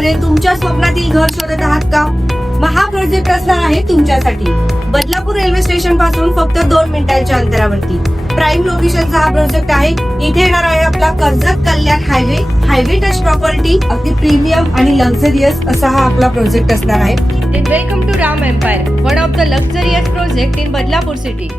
मध्ये तुमच्या स्वप्नातील घर शोधत आहात का? मग हा प्रोजेक्ट असणार आहे तुमच्यासाठी. बदलापूर रेल्वे स्टेशन पासून फक्त 2 मिनिटांच्या अंतरावरती प्राईम लोकेशनचा हा प्रोजेक्ट आहे. इथे येणार आहे आपला Karjat Kalyan highway touch property. अगदी प्रीमियम आणि लक्झरियस असा हा आपला प्रोजेक्ट असणार आहे. Then welcome to Ram Empire, one of the luxurious project in Badlapur city.